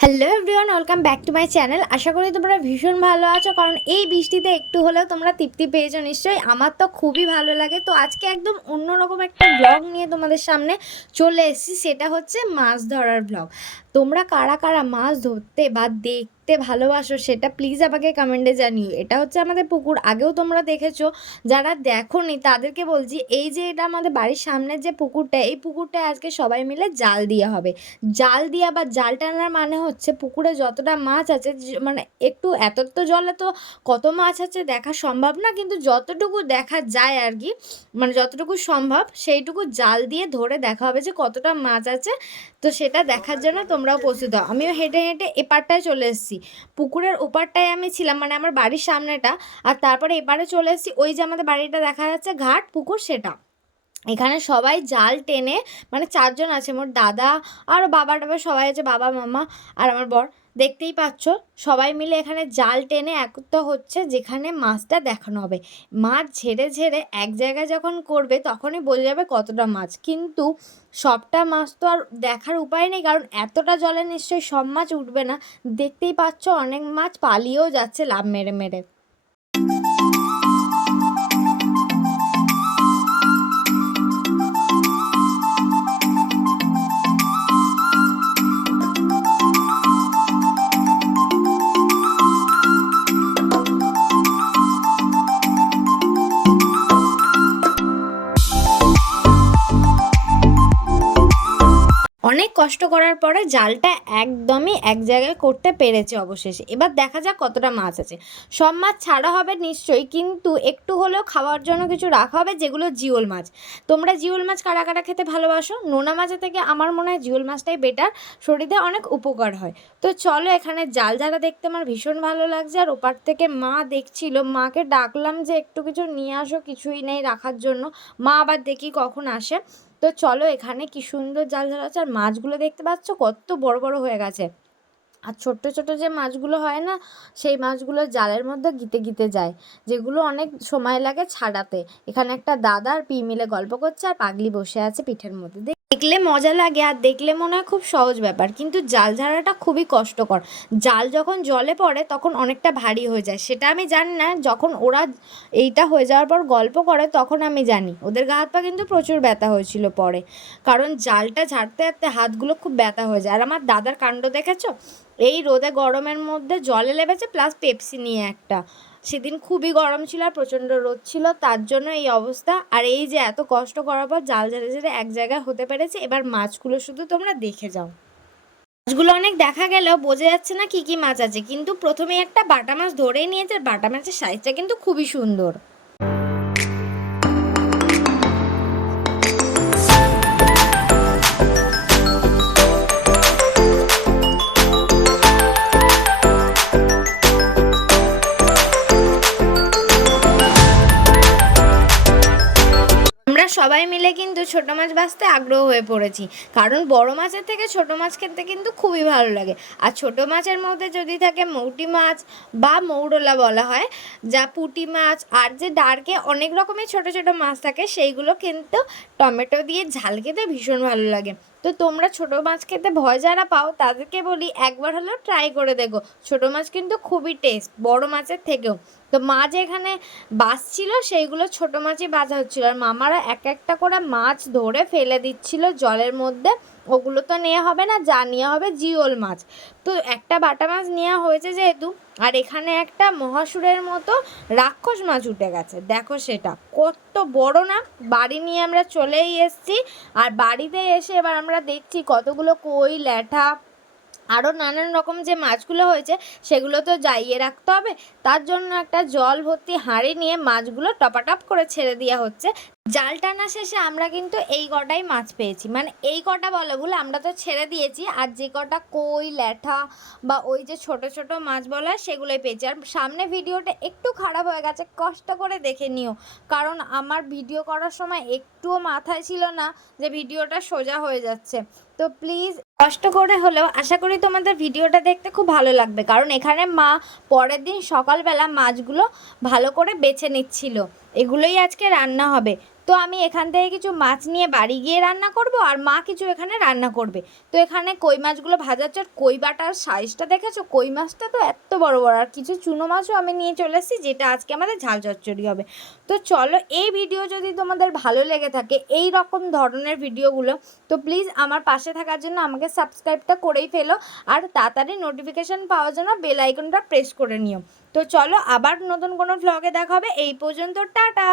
Hello everyone, welcome back to my channel. আশা করি তোমরা ভীষণ ভালো আছো, কারণ এই বৃষ্টিতে একটু হলেও তোমরা তৃপ্তি পেয়েছো নিশ্চয়ই। আমার তো খুবই ভালো লাগে। তো আজকে একদম অন্যরকম একটা ব্লগ নিয়ে তোমাদের সামনে চলে এসেছি, সেটা হচ্ছে মাছ ধরার ব্লগ। তোমরা কারা কারা মাছ ধরতে বা দেখতে ভালোবাসো সেটা প্লিজ আমাকে কমেন্টে জানিও। এটা হচ্ছে আমাদের পুকুর, আগেও তোমরা দেখেছো। যারা দেখোনি তাদেরকে বলছি, এই যে এটা আমাদের বাড়ির সামনের যে পুকুরটা, এই পুকুরটা আজকে সবাই মিলে জাল দেওয়া হবে। জাল দিয়া বা জাল টানার মানে হচ্ছে পুকুরে যতটা মাছ আছে, মানে একটু এত তো জলে তো কত মাছ আছে দেখা সম্ভব না, কিন্তু যতটুকু দেখা যায় আর কি, মানে যতটুকু সম্ভব সেইটুকু জাল দিয়ে ধরে দেখা হবে যে কতটা মাছ আছে। তো সেটা দেখার জন্য তোমরাও প্রস্তুত হও। আমিও হেঁটে হেঁটে এপারটায় চলে এসেছি, পুকুরের ওপারটায় আমি ছিলাম, মানে আমার বাড়ির সামনেটা। আর তারপরে এপারে চলে এসেছি, ওই যে আমাদের বাড়িটা দেখা যাচ্ছে ঘাট পুকুর সেটা। এখানে সবাই জাল টেনে, মানে 4 জন আছে মোট, দাদা আর বাবা টাবা সবাই আছে, বাবা মামা আর আমার বর। দেখতেই পাচ্ছ সবাই মিলে এখানে জাল টেনে একত্র হচ্ছে, যেখানে মাছটা দেখানো হবে। মাছ ঝেড়ে ঝেড়ে এক জায়গায় যখন করবে তখনই বোঝা যাবে কতটা মাছ। কিন্তু সবটা মাছ তো আর দেখার উপায় নেই, কারণ এতটা জলে নিশ্চয়ই সব মাছ উঠবে না। দেখতেই পাচ্ছ অনেক মাছ পালিয়েও যাচ্ছে লাফ মেরে মেরে। অনেক কষ্ট করার পরে জালটা একদমই এক জায়গায় করতে পেরেছে অবশেষে। এবার দেখা যাক কতটা মাছ আছে। সব মাছ ছাড়া হবে নিশ্চয়ই, কিন্তু একটু হলেও খাওয়ার জন্য কিছু রাখা হবে, যেগুলো জিওল মাছ। তোমরা জিওল মাছ কারা কারা খেতে ভালোবাসো? নোনা মাছের থেকে আমার মনে হয় জিওল মাছটাই বেটার, শরীরে অনেক উপকার হয়। তো চলো, এখানে জাল যারা দেখতে আমার ভীষণ ভালো লাগছে। আর ওপার থেকে মা দেখছিল, মাকে ডাকলাম যে একটু কিছু নিয়ে আসো, কিছুই নেই রাখার জন্য। মা আবার দেখি কখন আসে। তো চলো, এখানে কি সুন্দর জাল ধরা হচ্ছে। আর মাছগুলো দেখতে পাচ্ছ কত বড় বড় হয়ে গেছে। আর ছোট্ট ছোট যে মাছগুলো হয় না, সেই মাছগুলো জালের মধ্যে গিতে গিতে যায়, যেগুলো অনেক সময় লাগে ছাড়াতে। এখানে একটা দাদা আর পি মিলে গল্প করছে, আর পাগলি বসে আছে পিঠের মধ্যে। দেখলে মজা লাগে আর দেখলে মনে হয় খুব সহজ ব্যাপার, কিন্তু জাল ঝাড়াটা খুবই কষ্টকর। জাল যখন জলে পড়ে তখন অনেকটা ভারী হয়ে যায়, সেটা আমি জানি না। যখন ওরা এইটা হয়ে যাওয়ার পর গল্প করে তখন আমি জানি ওদের গা হাত পা কিন্তু প্রচুর ব্যথা হয়েছিল পরে, কারণ জালটা ঝাড়তে ঝাড়তে হাতগুলো খুব ব্যথা হয়ে যায়। আর আমার দাদার কাণ্ড দেখেছো, এই রোদে গরমের মধ্যে জলে লেবেছে, প্লাস পেপসি নিয়ে একটা। সেদিন খুবই গরম ছিল আর প্রচণ্ড রোদ ছিল, তার জন্য এই অবস্থা। আর এই যে এত কষ্ট করার পর জাল ঝেড়ে ঝেড়ে এক জায়গায় হতে পেরেছে। এবার মাছগুলো শুধু তোমরা দেখে যাও। মাছগুলো অনেক দেখা গেলেও বোঝা যাচ্ছে না কি কি মাছ আছে, কিন্তু প্রথমেই একটা বাটা মাছ ধরেই নিয়েছে। আর বাটা মাছের সাইজটা কিন্তু খুবই সুন্দর। আমরা সবাই মিলে কিন্তু ছোট মাছ বাছতে আগ্রহ হয়ে পড়েছি, কারণ বড় মাছের থেকে ছোট মাছ খেতে কিন্তু খুবই ভালো লাগে। আর ছোট মাছের মধ্যে যদি থাকে মৌটি মাছ বা মৌরলা বলা হয়, যা পুঁটি মাছ, আর যে ডার্কে অনেক রকমের ছোট ছোট মাছ থাকে, সেইগুলো কিন্তু টমেটো দিয়ে ঝাল খেতে ভীষণ ভালো লাগে। তো তোমরা ছোট মাছ খেতে ভয় যারা পাও তাদেরকে বলি একবার হলেও ট্রাই করে দেখো। ছোট মাছ কিন্তু খুবই টেস্ট বড় মাছের থেকেও। তো মা যে এখানে বাছছিল সেইগুলো ছোট মাছই বাছা হচ্ছিল, আর মামারা এক একটা করে মাছ ধরে ফেলে দিচ্ছিল জলের মধ্যে। ওগুলো তো নেওয়া হবে না, যা নেওয়া হবে জিওল মাছ। তো একটা বাটা মাছ নেওয়া হয়েছে যেহেতু, আর এখানে একটা মহাসুরের মতো রাক্ষস মাছ উঠে গেছে, দেখো সেটা কত বড় না। বাড়ি নিয়ে আমরা চলেই এসেছি। আর বাড়িতে এসে এবার আমরা দেখছি কতগুলো কই, ল্যাঠা, আরও নানান রকম যে মাছগুলো হয়েছে সেগুলো তো জাইয়ে রাখতে হবে। তার জন্য একটা জল ভর্তি হাঁড়ি নিয়ে মাছগুলো টপাটপ করে ছেড়ে দেওয়া হচ্ছে। জাল টানা শেষে আমরা কিন্তু এই কটাই মাছ পেয়েছি, মানে এই কটা বলে ভুল, আমরা তো ছেড়ে দিয়েছি। আর যে কটা কই, ল্যাঠা বা ওই যে ছোট ছোট মাছ বলা হয় সেগুলোই পেয়েছি। আর সামনে ভিডিওটা একটু খারাপ হয়ে গেছে, কষ্ট করে দেখে নিও, কারণ আমার ভিডিও করার সময় একটুও মাথায় ছিল না যে ভিডিওটা সোজা হয়ে যাচ্ছে। তো প্লিজ কষ্ট করে হলেও আশা করি তোমাদের ভিডিওটা দেখতে খুব ভালো লাগবে, কারণ এখানে মা পরের দিন সকালবেলা মাছগুলো ভালো করে বেছে নিচ্ছিল। এগুলোই আজকে রান্না হবে। তো আমি এখান থেকে কিছু মাছ নিয়ে বাড়ি গিয়ে রান্না করব, আর মা কিছু এখানে রান্না করবে। তো এখানে কই মাছগুলো ভাজা হচ্ছে, আর কই বাটার সাইজটা দেখেছো, কই মাছটা তো এত বড় বড়। আর কিছু চুনো মাছও আমি নিয়ে চলে এসেছি, যেটা আজকে আমাদের ঝাল চচ্চড়ি হবে। তো চলো, এই ভিডিও যদি তোমাদের ভালো লেগে থাকে এই রকম ধরনের ভিডিওগুলো, তো প্লিজ আমার পাশে থাকার জন্য আমাকে সাবস্ক্রাইবটা করেই ফেলো, আর তাড়াতাড়ি নোটিফিকেশান পাওয়ার জন্য বেল আইকনটা প্রেস করে নিও। তো চলো, আবার নতুন কোনো ভ্লগে দেখা হবে। এই পর্যন্ত টাটা।